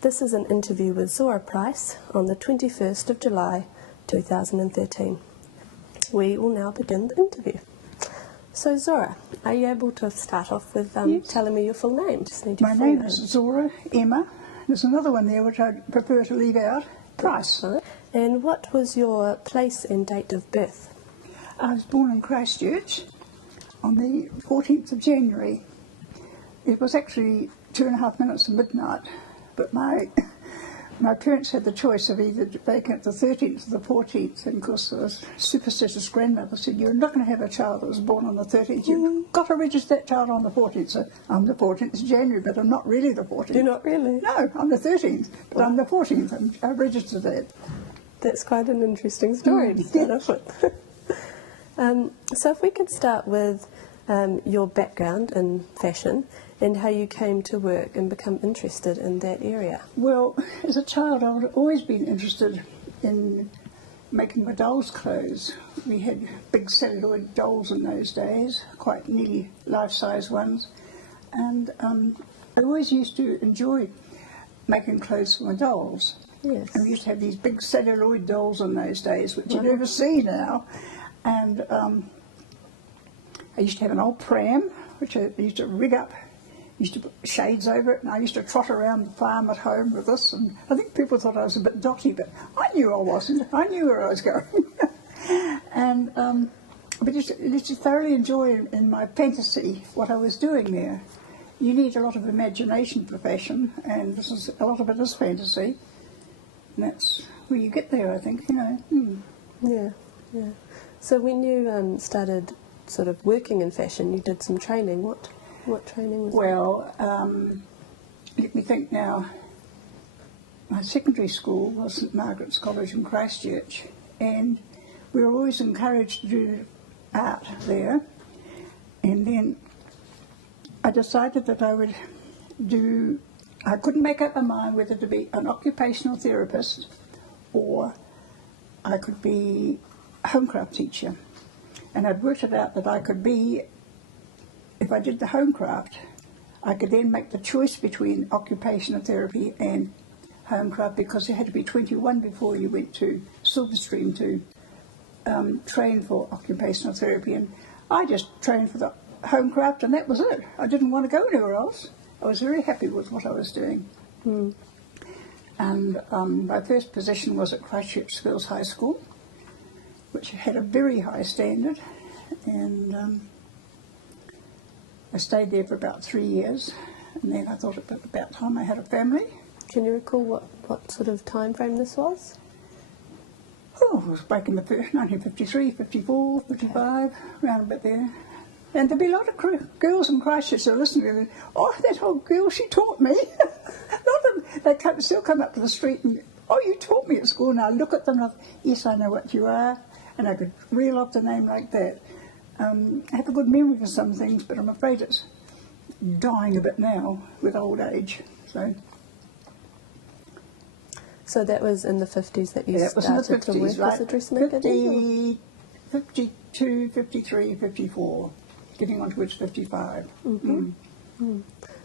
This is an interview with Zora Price on the 21st of July 2013. We will now begin the interview. So Zora, are you able to start off with telling me your full name? Just need your My full name is Zora Emma. There's another one there which I'd prefer to leave out. Price. And what was your place and date of birth? I was born in Christchurch on the 14th of January. It was actually 2.5 minutes to midnight, but my parents had the choice of either making it the 13th or the 14th, and of course the superstitious grandmother said, "You're not going to have a child that was born on the 13th, you've got to register that child on the 14th. So I'm the 14th of January, but I'm not really the 14th. You're not really? No, I'm the 13th, but I'm the 14th, and I registered that. That's quite an interesting story to start off with. So if we could start with your background in fashion and how you came to work and become interested in that area. Well, as a child I had always been interested in making my dolls' clothes. We had big celluloid dolls in those days, quite nearly life-size ones, and I always used to enjoy making clothes for my dolls. Yes. And we used to have these big celluloid dolls in those days, which you never see now. And I used to have an old pram, which I used to rig up, used to put shades over it, and I used to trot around the farm at home with this. And I think people thought I was a bit dotty, but I knew I wasn't. I knew where I was going. And but used to thoroughly enjoy in my fantasy what I was doing there. You need a lot of imagination for fashion, and a lot of it is fantasy. And that's where you get there, I think, you know. Yeah, yeah. So when you started sort of working in fashion, you did some training. What training was that? Well, let me think now. My secondary school was St Margaret's College in Christchurch, and we were always encouraged to do art there. And then I decided that I couldn't make up my mind whether to be an occupational therapist or I could be a homecraft teacher. And I'd worked it out that I could be, if I did the homecraft, I could then make the choice between occupational therapy and homecraft, because you had to be 21 before you went to Silverstream to train for occupational therapy. And I just trained for the homecraft, and that was it. I didn't want to go anywhere else. I was very happy with what I was doing. And my first position was at Christchurch Girls High School, which had a very high standard, and I stayed there for about 3 years, and then I thought about time I had a family. Can you recall what sort of time frame this was? Oh, it was back in the 1953, 54, 55, around about there. And there'd be a lot of girls in Christchurch that were listening to me. "Oh, that old girl, she taught me." A lot of them, they still come up to the street and, "Oh, you taught me at school." And I look at them and I thought, "Yes, I know what you are." And I could reel off the name like that. I have a good memory for some things, but I'm afraid it's dying a bit now with old age. So that was in the 50s that you started to work as a dressmaker? 52, 53, 54, getting on towards 55.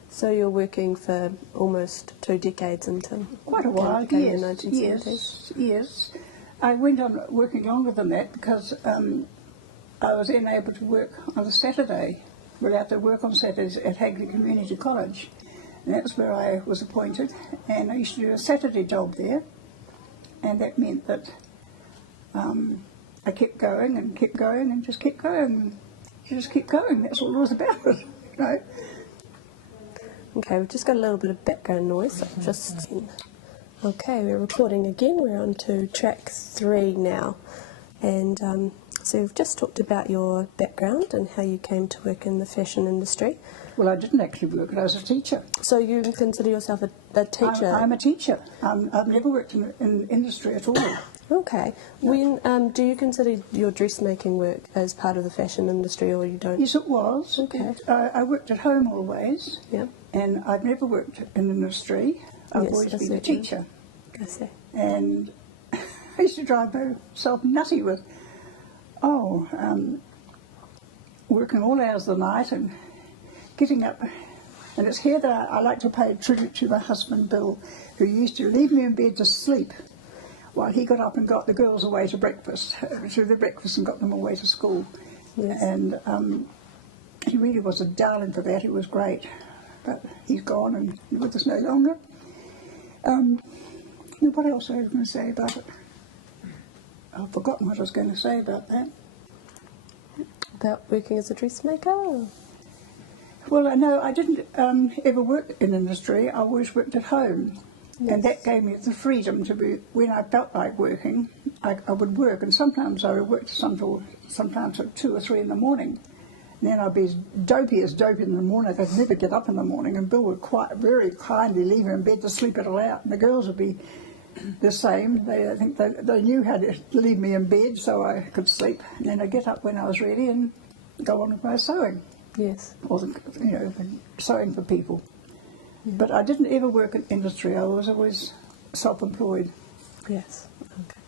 So you're working for almost 2 decades until quite a while, the 1970s? Yes. I went on working longer than that because I was then able to work on a Saturday. We were allowed to work on Saturdays at Hagley Community College, and that's where I was appointed. And I used to do a Saturday job there, and that meant that I kept going and kept going and just kept going. You just keep going. That's all it was about it, you know. Okay, we've just got a little bit of background noise. Okay, we're recording again. We're on to track 3 now. And so we've just talked about your background and how you came to work in the fashion industry. Well, I didn't actually work. I was a teacher. So you consider yourself a teacher? I'm a teacher. I've never worked in industry at all. Okay. No. When do you consider your dressmaking work as part of the fashion industry, or you don't? Yes, it was. Okay. I worked at home always. Yeah. And I've never worked in industry. I've always been a teacher. I see. And I used to drive myself nutty with, working all hours of the night and getting up And it's here that I like to pay a tribute to my husband, Bill, who used to leave me in bed to sleep while he got up and got the girls away to breakfast, to the breakfast, and got them away to school. Yes. And he really was a darling for that. It was great. But he's gone and with us no longer. What else I was going to say about it? I've forgotten what I was going to say about that. About working as a dressmaker? Well, I know I didn't ever work in industry. I always worked at home. Yes. And that gave me the freedom to be, when I felt like working, I would work. And sometimes I would work sometimes at 2 or 3 in the morning. And then I'd be as dopey in the morning. I could never get up in the morning. And Bill would very kindly leave her in bed to sleep it all out. And the girls would be the same. I think they knew how to leave me in bed so I could sleep. And then I'd get up when I was ready and go on with my sewing. Yes. Or sewing for people. But I didn't ever work in industry. I was always self-employed. Yes. Okay.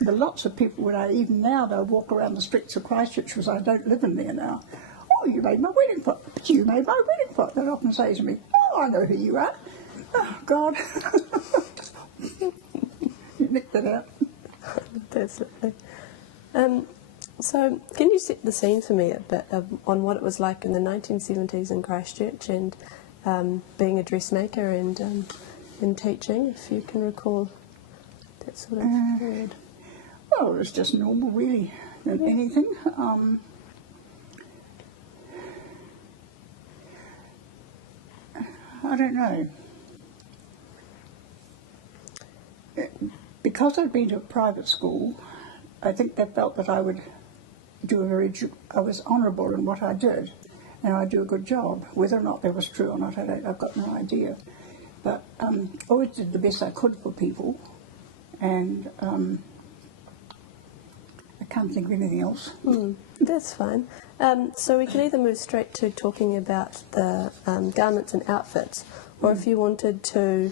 There are lots of people, even now, they'll walk around the streets of Christchurch because I don't live in there now. Oh, you made my wedding pot. You made my wedding pot. They'll often say to me, oh, I know who you are. Oh, God. You nicked that out. That's lovely. So, can you set the scene for me a bit on what it was like in the 1970s in Christchurch and being a dressmaker and teaching, if you can recall that sort of period? Well, it was just normal, really, than anything. I don't know. Because I'd been to a private school, I think they felt that I would I was honourable in what I did, and I'd do a good job. Whether or not that was true or not, I've got no idea. But I always did the best I could for people, and I can't think of anything else. That's fine. So we can either move straight to talking about the garments and outfits, or if you wanted to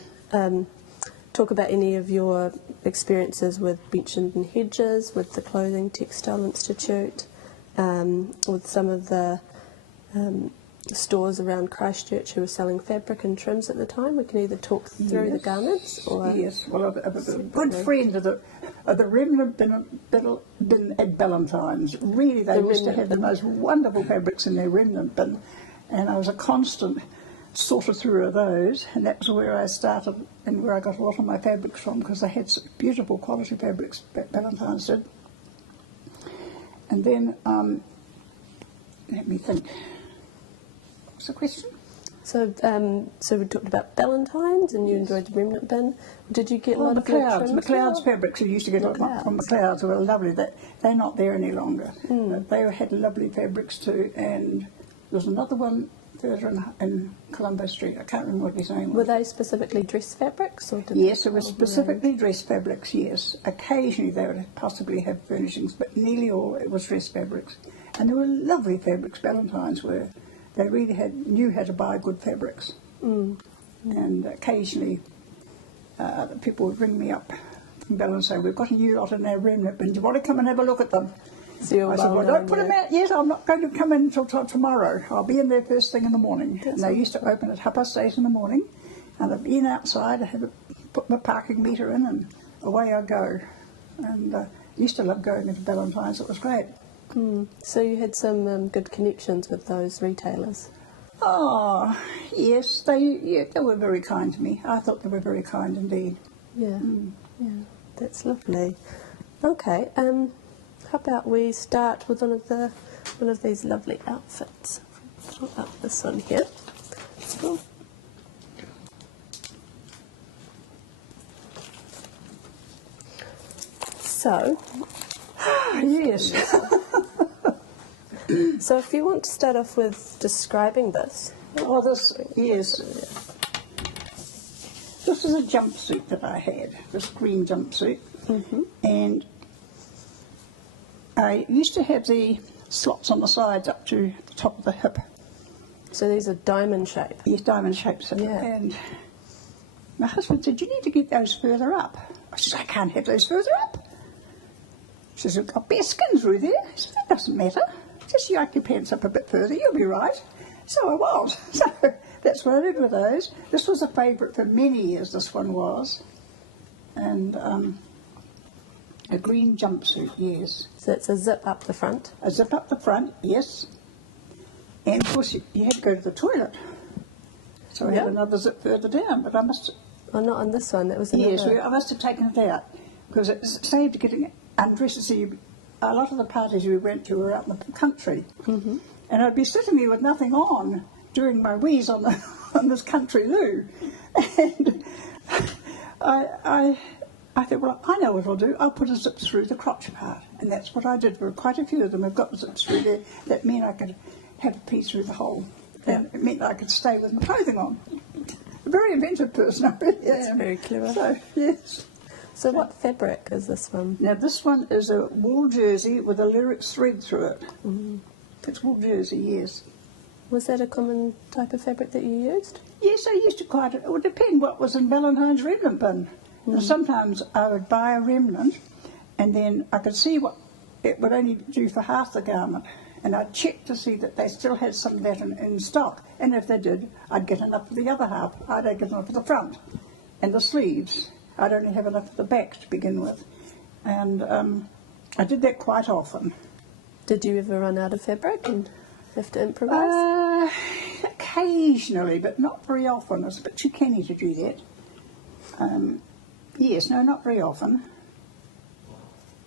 talk about any of your experiences with Benchland and Hedges, with the Clothing Textile Institute, with some of the stores around Christchurch who were selling fabric and trims at the time. We can either talk through the garments or... Yes, well, I've a good friend of the remnant bin at Ballantyne's. Really, they used to have the most wonderful fabrics in their remnant bin, and I was a constant sorted through those, and that was where I started and where I got a lot of my fabrics from, because they had beautiful quality fabrics, Ballantyne's did. And then, let me think, what's the question? So we talked about Ballantyne's, and you enjoyed the remnant bin. Did you get a lot of McLeod's? trim McLeod's material? fabrics we used to get from McLeod's were lovely. They're not there any longer. But they had lovely fabrics too, and there was another one further in Colombo Street. I can't remember what his name was. Were they specifically dress fabrics? Or did Yes, it was specifically dress fabrics, yes. Occasionally they would possibly have furnishings, but nearly all it was dress fabrics. And they were lovely fabrics, Ballantyne's were. They really knew how to buy good fabrics. And occasionally people would ring me up from Bell and say, we've got a new lot in our remnant bin, do you want to come and have a look at them? So I said, well, don't put them out yet, I'm not going to come in until tomorrow. I'll be in there first thing in the morning. And they used to open at 8:30 in the morning, and I'd be in outside, I'd put my parking meter in, and away I go. And I used to love going into Ballantyne's, it was great. So you had some good connections with those retailers? Oh, yes, they were very kind to me. I thought they were very kind indeed. Yeah, yeah, that's lovely. Okay, how about we start with one of these lovely outfits. I'll put up this one here. Cool. So, Yes. so if you want to start off with describing this. Oh, yes. This is a jumpsuit that I had, this green jumpsuit. And I used to have the slots on the sides up to the top of the hip. So these are diamond shape. Yes, diamond shapes. Yeah. And my husband said, you need to get those further up. I said, I can't have those further up. She said, I've got bare skin through there. I said, that doesn't matter. Just yoke your pants up a bit further, you'll be right. So I was. So that's what I did with those. This was a favourite for many years, this one was. And a green jumpsuit, yes. So it's a zip up the front. A zip up the front, yes. And of course you had to go to the toilet. So I Yep. had another zip further down, but I must... Oh, not on this one, that was another. Yes, I must have taken it out because it saved getting undressed. See, a lot of the parties we went to were out in the country, and I'd be sitting there with nothing on, doing my wheeze on this country loo, and I thought, well, I know what I'll do. I'll put a zip through the crotch part, and that's what I did. For quite a few of them, I've got the zips through there. That meant I could have a piece through the hole, and it meant I could stay with my clothing on. A very inventive person, I really am. That's very clever. So, yes. So what fabric is this one? Now, this one is a wool jersey with a lyrics thread through it. It's wool jersey, yes. Was that a common type of fabric that you used? Yes, I used to quite... It would depend what was in Valentine's remnant bin. And sometimes I would buy a remnant, and then I could see what it would only do for half the garment. And I'd check to see that they still had some of that in stock. And if they did, I'd get enough for the other half. I'd get enough for the front and the sleeves. I'd only have enough for the back to begin with. And I did that quite often. Did you ever run out of fabric and have to improvise? Occasionally, but not very often. It's a bit too canny to do that. Yes, no, not very often.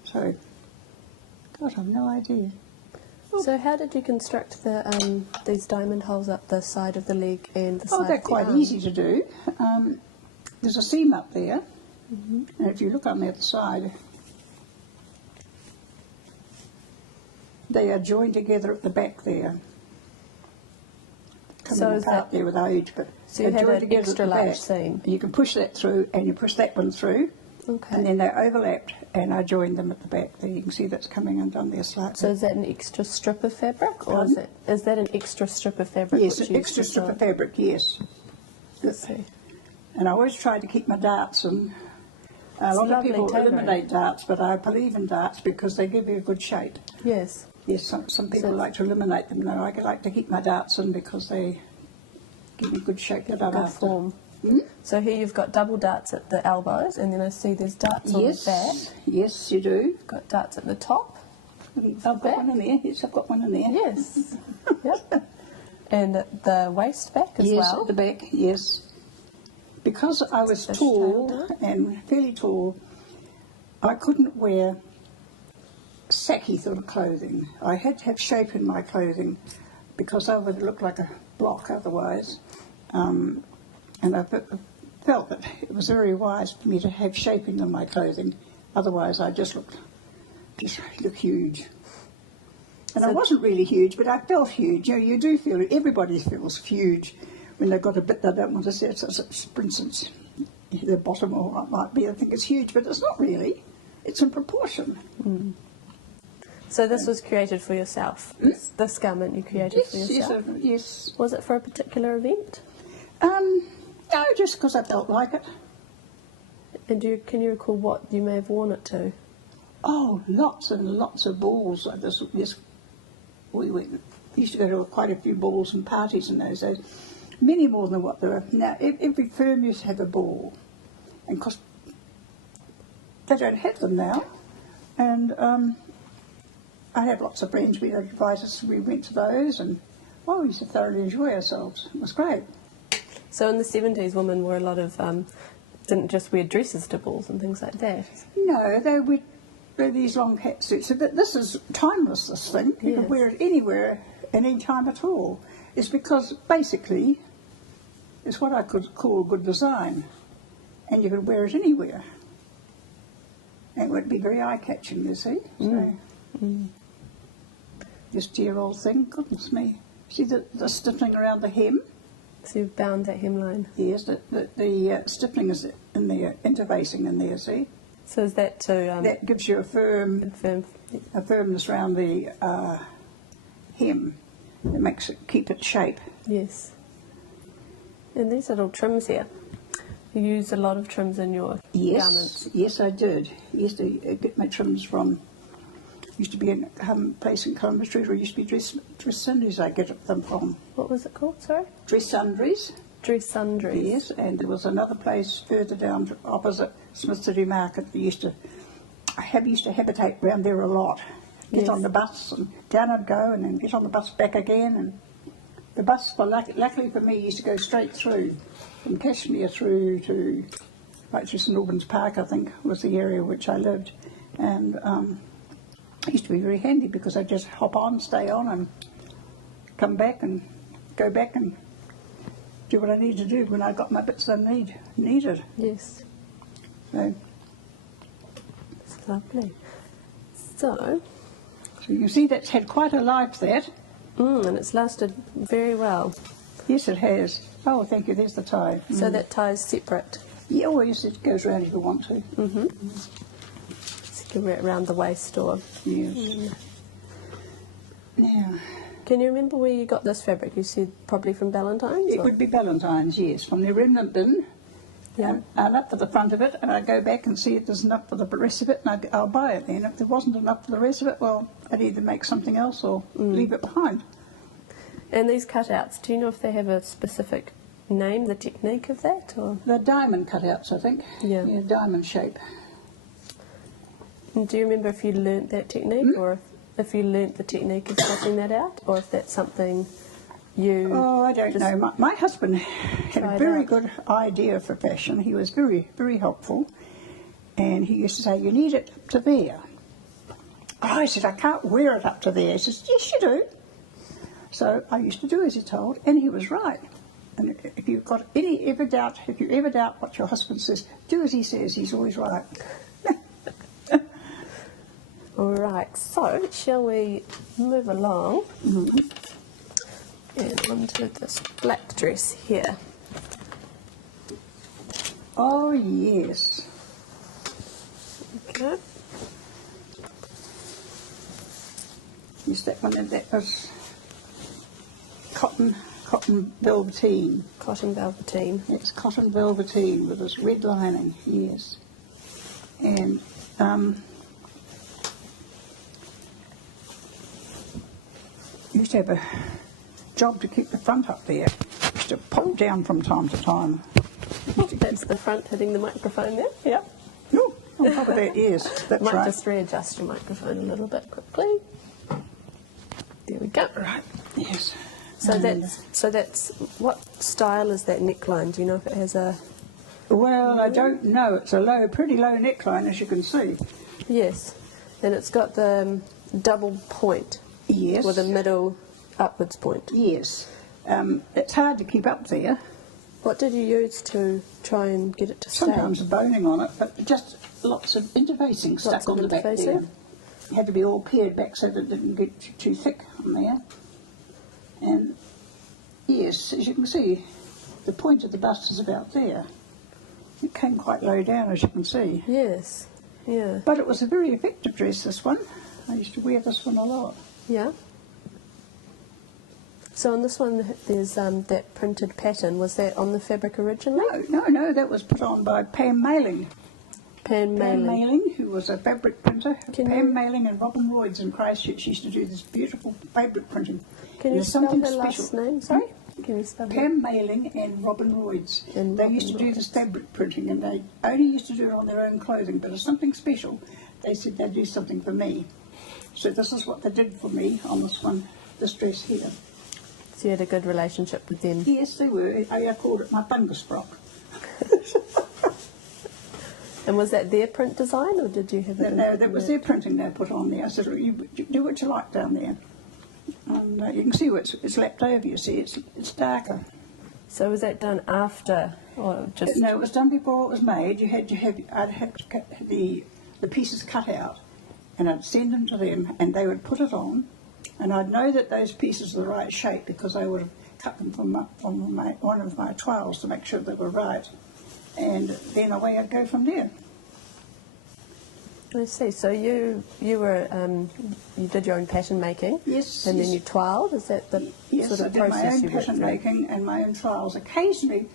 So, God, I've no idea. So how did you construct the these diamond holes up the side of the leg and the side Oh, of they're the quite arm? easy to do. There's a seam up there, and if you look on the other side, they are joined together at the back there. So Coming is apart that- there with age, but So you they're have joined an together at extra the large back. seam? You can push that through, and you push that one through, Okay. and then they overlapped, and I joined them at the back there. You can see that's coming undone there slightly. So is that an extra strip of fabric, or Pardon? is that an extra strip of fabric? Yes, which an you extra used to strip of sew? fabric, yes. Let's see. And I always try to keep my darts in. A lot of lovely people tailoring. eliminate darts, but I believe in darts because they give you a good shape. Yes. Yes, some people like to eliminate them. No, I like to keep my darts in because they give me good shape that I'm Good after. form. So here you've got double darts at the elbows, and then I see there's darts on the back. Yes, you do. You've got darts at the top. I've got one in there. Yes, I've got one in there. Yes. Yep. And at the waist back as Yes, well. at the back, yes. Because I was Fish tall tail and fairly tall, I couldn't wear sacky sort of clothing. I had to have shape in my clothing because I would look like a block otherwise. And I felt that it was very wise for me to have shaping in my clothing. Otherwise, I just look huge. And I wasn't really huge, but I felt huge. You know, you do feel it. Everybody feels huge when they've got a bit they don't want to see. So, for instance, the bottom or what might be, I think it's huge, but it's not really. It's in proportion. So this was created for yourself? This garment you created for yourself? Yes. Was it for a particular event? No, just because I felt like it. And can you recall what you may have worn it to? Oh, lots and lots of balls like this. We used to go to quite a few balls and parties in those days. Many more than what there are now. Every firm used to have a ball, and because they don't have them now. And I had lots of friends. We invited us. We went to those, and we used to thoroughly enjoy ourselves. It was great. So in the 70s, women wore a lot of, didn't just wear dresses to balls and things like that. No, they would wear these long hat suits. So this is timeless, this thing. You can Yes. wear it anywhere, any time at all. It's because, basically, it's what I could call good design. And you could wear it anywhere. And it would be very eye-catching, you see. So, this dear old thing, goodness me. See the stippling around the hem? So you've bound that hemline. Yes, the stippling is in there, interlacing in there, see? So is that to That gives you a firmness around the hem. It makes it keep its shape. Yes. And these little trims here. You use a lot of trims in your garments. Yes, I did. I used to get my trims from Used to be in place in Columbus Street, or used to be Dress Sundries I get them from. What was it called, sorry? Dress Sundries. Dress Sundries. Yes, and there was another place further down opposite Smith City Market that used to habitate around there a lot. Get Yes. on the bus and down I'd go, and then get on the bus back again. And the bus, well, luckily for me, used to go straight through from Cashmere through to right through St Albans Park, I think, was the area which I lived, and it used to be very handy because I'd just hop on, stay on, and come back and go back and do what I need to do when I got my bits that I needed. Yes. So It's lovely. So you can see that's had quite a life, that. and it's lasted very well. Yes, it has. Oh, thank you. There's the tie. So that tie's separate. Yeah, well, yes, it goes round if you want to. So you can wear it around the waist or... Yes. Now, Can you remember where you got this fabric? You said probably from Valentine's? it or- would be Valentine's, yes, from the remnant bin. Yeah. And up for the front of it, and I go back and see if there's enough for the rest of it, and I'll buy it then. If there wasn't enough for the rest of it, well, I'd either make something else or leave it behind. And these cutouts, do you know if they have a specific name, the technique of that? Or They're diamond cutouts, I think. Yeah. Diamond shape. and do you remember if you learnt that technique or if you learnt the technique of cutting that out, or if that's something you... Oh, I don't just know. My husband had a tried very out? good idea for fashion. He was very, very helpful. And he used to say, you need it up to there. Oh, I said, I can't wear it up to there. He says, yes, you do. So I used to do as he told, and he was right. And if you've got if you ever doubt what your husband says, do as he says. He's always right. All right, so shall we move along and onto this black dress here. Oh, yes. Okay. Yes, that one, that was cotton velveteen. Cotton velveteen. It's cotton velveteen with this red lining, yes. And used to have a job to keep the front up there. Used to pop down from time to time. That's the front hitting the microphone there. Yep. Oh, on top of that, yes, that's Might right. just readjust your microphone a little bit quickly. There we go. Right, yes. So And, that's what style is that neckline? Do you know if it has a... well, I don't know. It's a pretty low neckline, as you can see. Yes. And it's got the double point Yes. with a middle upwards point. Yes. It's hard to keep up there. What did you use to try and get it to stay? Sometimes boning on it, but just lots of interfacing stuck Lots of on the back there. interfacing? It had to be all pared back so that it didn't get too thick on there. And yes, as you can see, the point of the bust is about there. It came quite low down, as you can see. Yes. Yeah. But it was a very effective dress, this one. I used to wear this one a lot. Yeah. So on this one, there's that printed pattern. Was that on the fabric originally? No, that was put on by Pam Mailing. Pan Pam mailing. Mailing, who was a fabric printer. Can Pam you- Mailing and Robin Royds in Christchurch used to do this beautiful fabric printing. Can you There's spell something her special. last name? Sorry? Can you spell her? Pam Mailing and Robin Royds. And They Robin used to do Royds. this fabric printing, and they only used to do it on their own clothing, but it's something special. They said they'd do something for me. So this is what they did for me on this one, this dress here. So you had a good relationship with them. Yes, they were. I called it my fungus frock. And was that their print design, or did you have it? No, that was their printing they put on there. I said, you do what you like down there. And you can see it's lapped over, you see, it's darker. So was that done after, or just? No, it was done before it was made. I'd have to cut the pieces cut out, and I'd send them to them, and they would put it on, and I'd know that those pieces are the right shape because I would have cut them from one of my trials to make sure they were right, and then away I'd go from there. I see. So you were you did your own pattern making. Yes. And yes. then you trialled. Is that the Yes, sort I of did my process own you went pattern through? making and my own trials. Occasionally,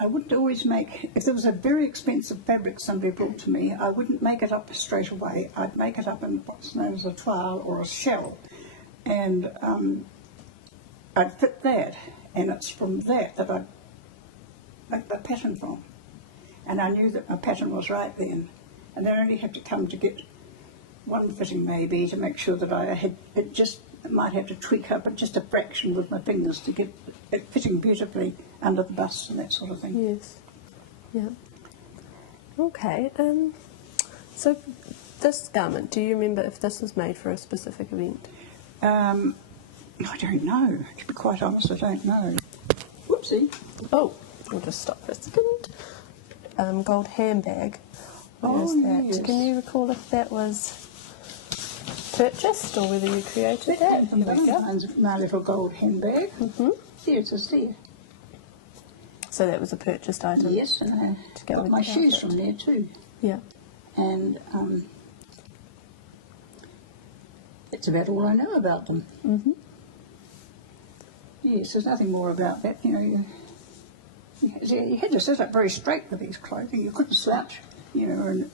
I wouldn't always make, if there was a very expensive fabric somebody brought to me, I wouldn't make it up straight away. I'd make it up in what's known as a toile or a shell. And I'd fit that, and it's from that that I'd make the pattern from. And I knew that my pattern was right then. And then I only had to come to get one fitting maybe to make sure that I had it just might have to tweak up just a fraction with my fingers to get it fitting beautifully under the bust and that sort of thing. Yes. Yeah. Okay. So this garment, do you remember if this was made for a specific event? I don't know. To be quite honest, I don't know. Whoopsie. Oh, I'll just stop for a second. Gold handbag. Where is that? Yes. Can you recall if that was purchased or whether you created that? Here we go. My little gold handbag. Mm-hmm. There it is there. So that was a purchased item? Yes, and I To go got with my the shoes outfit. from there too. Yeah. And that's about all I know about them. Mm-hmm. Yes, there's nothing more about that. You know, you had to sit up very straight with these clothing. You couldn't slouch, you know, and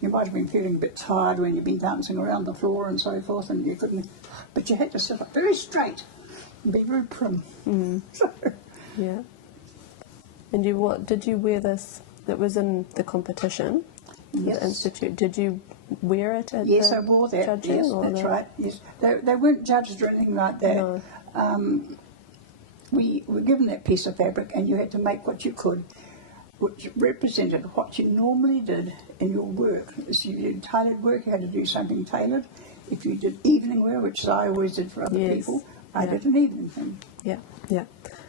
you might have been feeling a bit tired when you've been dancing around the floor and so forth, and you couldn't, but you had to sit up very straight and be very prim. Mm. So, Yeah. And what did you wear this? That was in the competition, yes. the institute. Did you wear it at Yes, the I wore that. judging? Yes, or that's the- right. Yes, they weren't judged or anything like that. No. We were given that piece of fabric, and you had to make what you could, which represented what you normally did in your work. If you did tailored work, you had to do something tailored. If you did evening wear, which I always did for other Yes. people, I Yeah. did an evening thing. Yeah, yeah.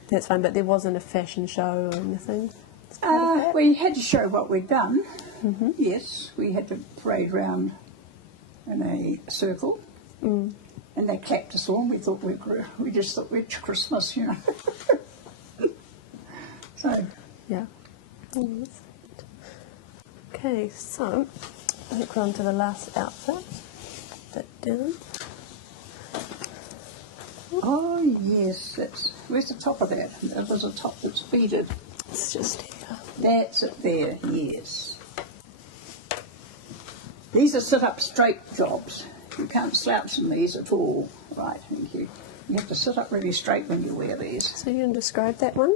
That's fine, but there wasn't a fashion show or anything? as part of that? We had to show what we'd done. Mm-hmm. Yes, we had to parade round in a circle. Mm. And they clapped us all, and we just thought we'd Christmas, you know. So, Yeah. Oh, that's good. Okay, so I think we're on to the last outfit. Put that down. oh yes, where's the top of that? There's a top that's beaded. It's just here. That's it there, yes. These are sit-up straight jobs. You can't slouch in these at all. Right, thank you. You have to sit up really straight when you wear these. So you can describe that one?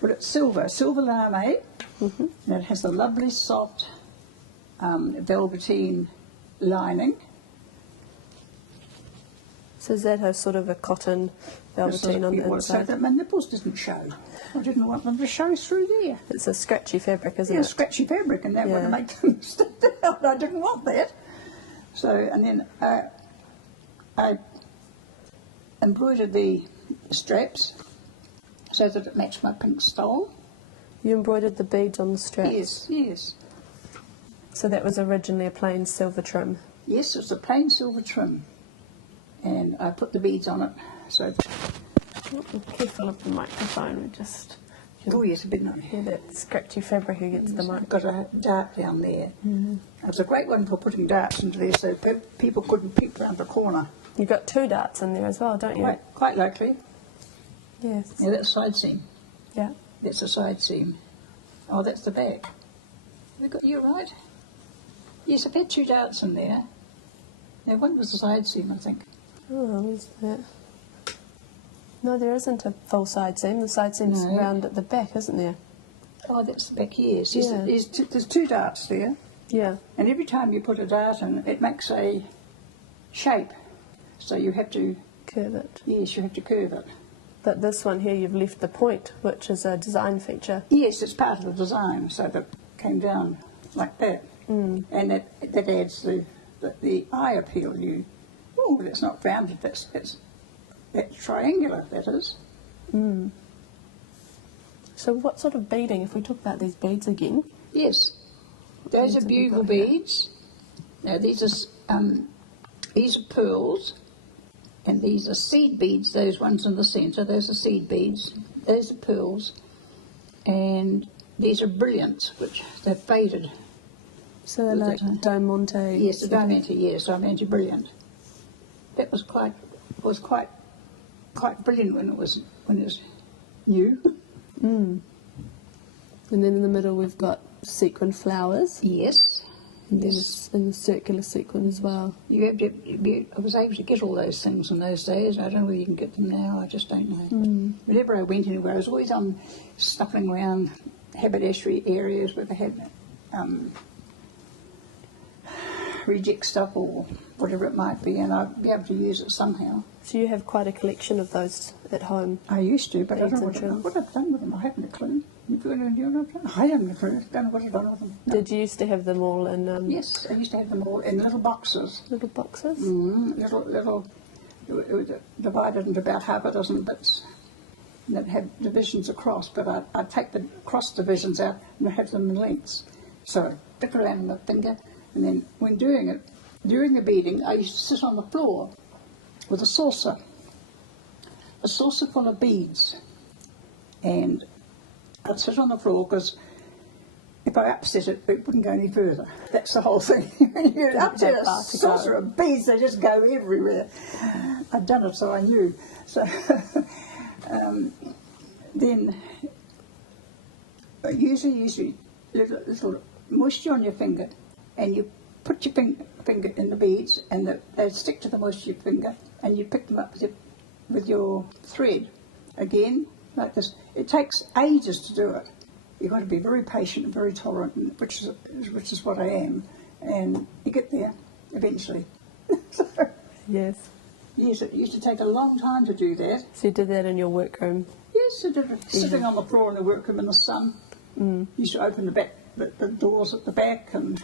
Well, it's silver lame, Mm-hmm. and it has a lovely soft velveteen lining. So is that a sort of a cotton velveteen on the So inside? that my nipples didn't show. I didn't want them to show through there. It's a scratchy fabric, isn't Yeah, it? scratchy fabric, and that Yeah. would make them stick out. I didn't want that. So, and then I embroidered the straps so that it matched my pink stole. You embroidered the beads on the straps? Yes, yes. So that was originally a plain silver trim? Yes, it's a plain silver trim. And I put the beads on it. So, Oh, be careful of the microphone, we just oh yes, a bit nice. hear that scratchy fabric against the I've mic. got a dart down there. It was a great one for putting darts into there so people couldn't peek round the corner. You've got two darts in there as well, don't you? Quite likely. Yes. Yeah, that's side seam. Yeah. That's the side seam. Oh, that's the back. Have got you right? Yes, I've had two darts in there. Now, one was the side seam, I think. Oh, is that? No, there isn't a full side seam. The side seam's No. round at the back, isn't there? Oh, that's the back, yes. Yes, Yeah. there's two darts there. Yeah. And every time you put a dart in, it makes a shape. So you have to, Curve it. yes, you have to curve it. But this one here, you've left the point, which is a design feature. Yes, it's part of the design, so that came down like that. Mm. And that adds the eye appeal. Oh, that's not rounded, that's triangular, that is. Mm. So what sort of beading, if we talk about these beads again? Yes, those beads are have we bugle got here? beads. Now these are pearls, and these are seed beads. Those ones in the centre, those are seed beads. Those are pearls, and these are brilliants, which they've faded. So they're like diamante. Yes, the diamante. Yes, diamante brilliant. That was quite brilliant when it was new. Mm. And then in the middle we've got sequin flowers. Yes. And then Yes. in the circular sequin as well. I was able to get all those things in those days. I don't know whether you can get them now. I just don't know. Whenever I went anywhere, I was always on snuffling around haberdashery areas where they had reject stuff or whatever it might be, and I'd be able to use it somehow. So you have quite a collection of those at home. I used to, but I don't know Beads what I've done with them. I haven't a clue. I haven't a clue. Don't know what I've done with them. No. Did you used to have them all in Yes, I used to have them all in little boxes. little boxes? Little, it was divided into about half a dozen bits that had divisions across, but I'd take the cross divisions out and have them in lengths. So I'd stick it around my finger, and then when doing it, during the beading, I used to sit on the floor with a saucer full of beads, and I'd sit on the floor because if I upset it, it wouldn't go any further. That's the whole thing. When you upset a saucer of beads, they just go everywhere. I'd done it, so I knew. So then, usually little moisture on your finger, and you put your finger in the beads, and they stick to the moisture of your finger, and you pick them up with your thread. Again, like this. It takes ages to do it. You've got to be very patient and very tolerant, which is what I am, and you get there eventually. So, Yes. yes, it used to take a long time to do that. So you did that in your workroom? Yes, I did it. Sitting on the floor in the workroom in the sun. Used to open the doors at the back, and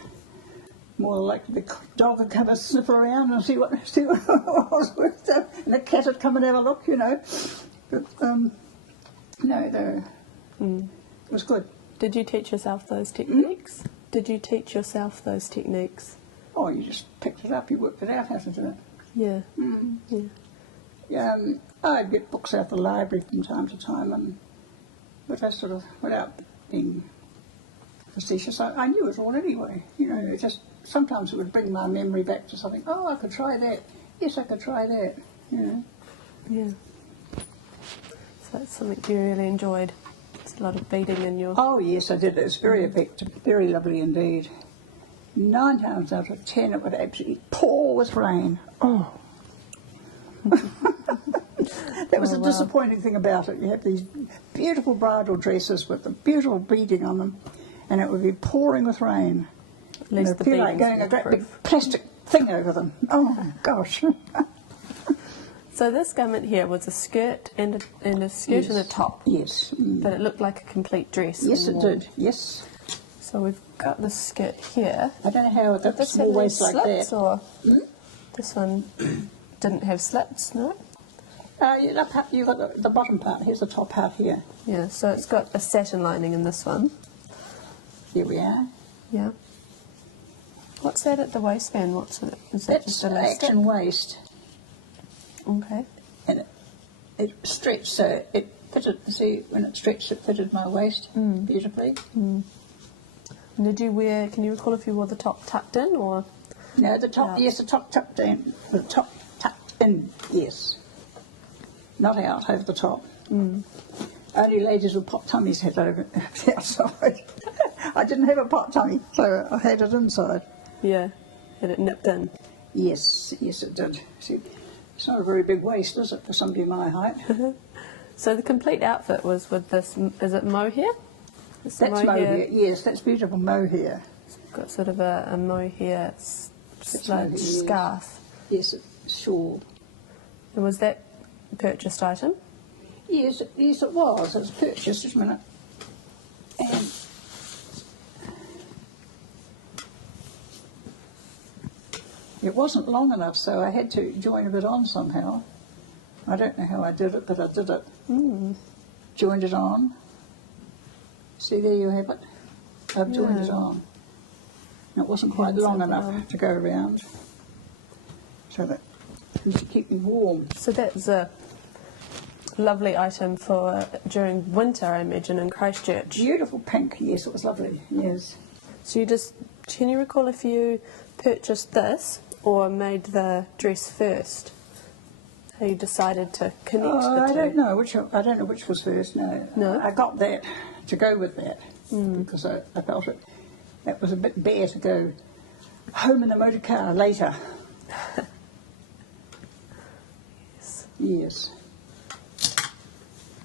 more like the dog would come and sniff around and see what was worked up, and the cat would come and have a look, you know. But no, it was good. Did you teach yourself those techniques? Did you teach yourself those techniques? Oh, you just picked it up, you worked it out how to do it. Yeah. Yeah. I'd get books out the library from time to time, but I sort of, without being facetious, I knew it all anyway. You know, sometimes it would bring my memory back to something. Oh, I could try that. Yes, I could try that. You know. Yeah. So that's something you really enjoyed. It's a lot of beading in your... Oh, yes, I did. It was very effective, very lovely indeed. 9 times out of 10, it would absolutely pour with rain. Oh. That was the disappointing thing about it. You have these beautiful bridal dresses with the beautiful beading on them, and it would be pouring with rain. At least the feel like beading's going a great big waterproof. plastic thing over them. Oh, gosh. So this garment here was a skirt and a skirt and a top. Yes. But it looked like a complete dress. Yes, when it worn. did. Yes. So we've got the skirt here. I don't know how Did the this have small any waist like slits that. or this one didn't have slits, no? You've got the bottom part. Here's the top part here. Yeah, so it's got a satin lining in this one. Here we are. Yeah. What's that at the waistband? What's it? Is that That's just elastic? action waist. Okay. And it stretched, so it fitted. See, when it stretched, it fitted my waist beautifully. And did you wear? Can you recall if you wore the top tucked in or? No, the top. Out? Yes, the top tucked in. The top tucked in. Yes. Not out over the top. Only ladies with pot tummies had over the outside. I didn't have a pot tummy, so I had it inside. Yeah. Had it nipped in. Yes, yes, it did. See, it's not a very big waist, is it, for somebody my height? So the complete outfit was with this. Is it mohair? It's That's mohair. Yes, that's beautiful mohair. Got sort of a mohair mohair, yes. scarf. Yes, shawl. And was that a purchased item? Yes, it was. It was purchased, just a minute. And it wasn't long enough, so I had to join a bit on somehow. I don't know how I did it, but I did it. Joined it on. See, there you have it. I've joined it on. And it wasn't quite long enough to go around, so that it to keep me warm. So that's a lovely item for during winter, I imagine, in Christchurch. Beautiful pink, yes, it was lovely, yes. So can you recall if you purchased this or made the dress first? How you decided to connect the two? I don't know which was first. No, No? I got that to go with that. because I felt that was a bit bare to go home in the motor car later. Yes.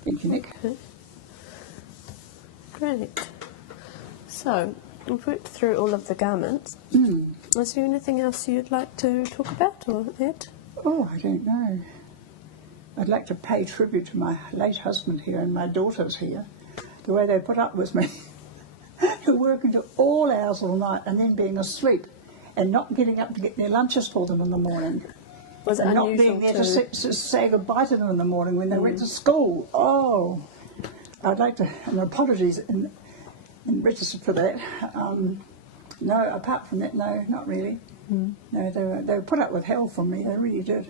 Thank you, Nick. Okay. Great. So, we've worked through all of the garments. Is there anything else you'd like to talk about or add? Oh, I don't know. I'd like to pay tribute to my late husband here and my daughters here, the way they put up with me, who work into all hours of the night and then being asleep and not getting up to get their lunches for them in the morning. Was it and not unusual being there to say goodbye to them in the morning when they went to school. Oh, I'd like to, and apologies in register for that. No, apart from that, no, not really. No, they were put up with hell from me. They really did.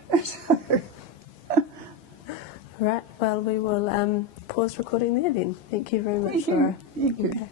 Right. Well, we will pause recording there then. Thank you very much, Thank you. Zora. Thank you. Okay.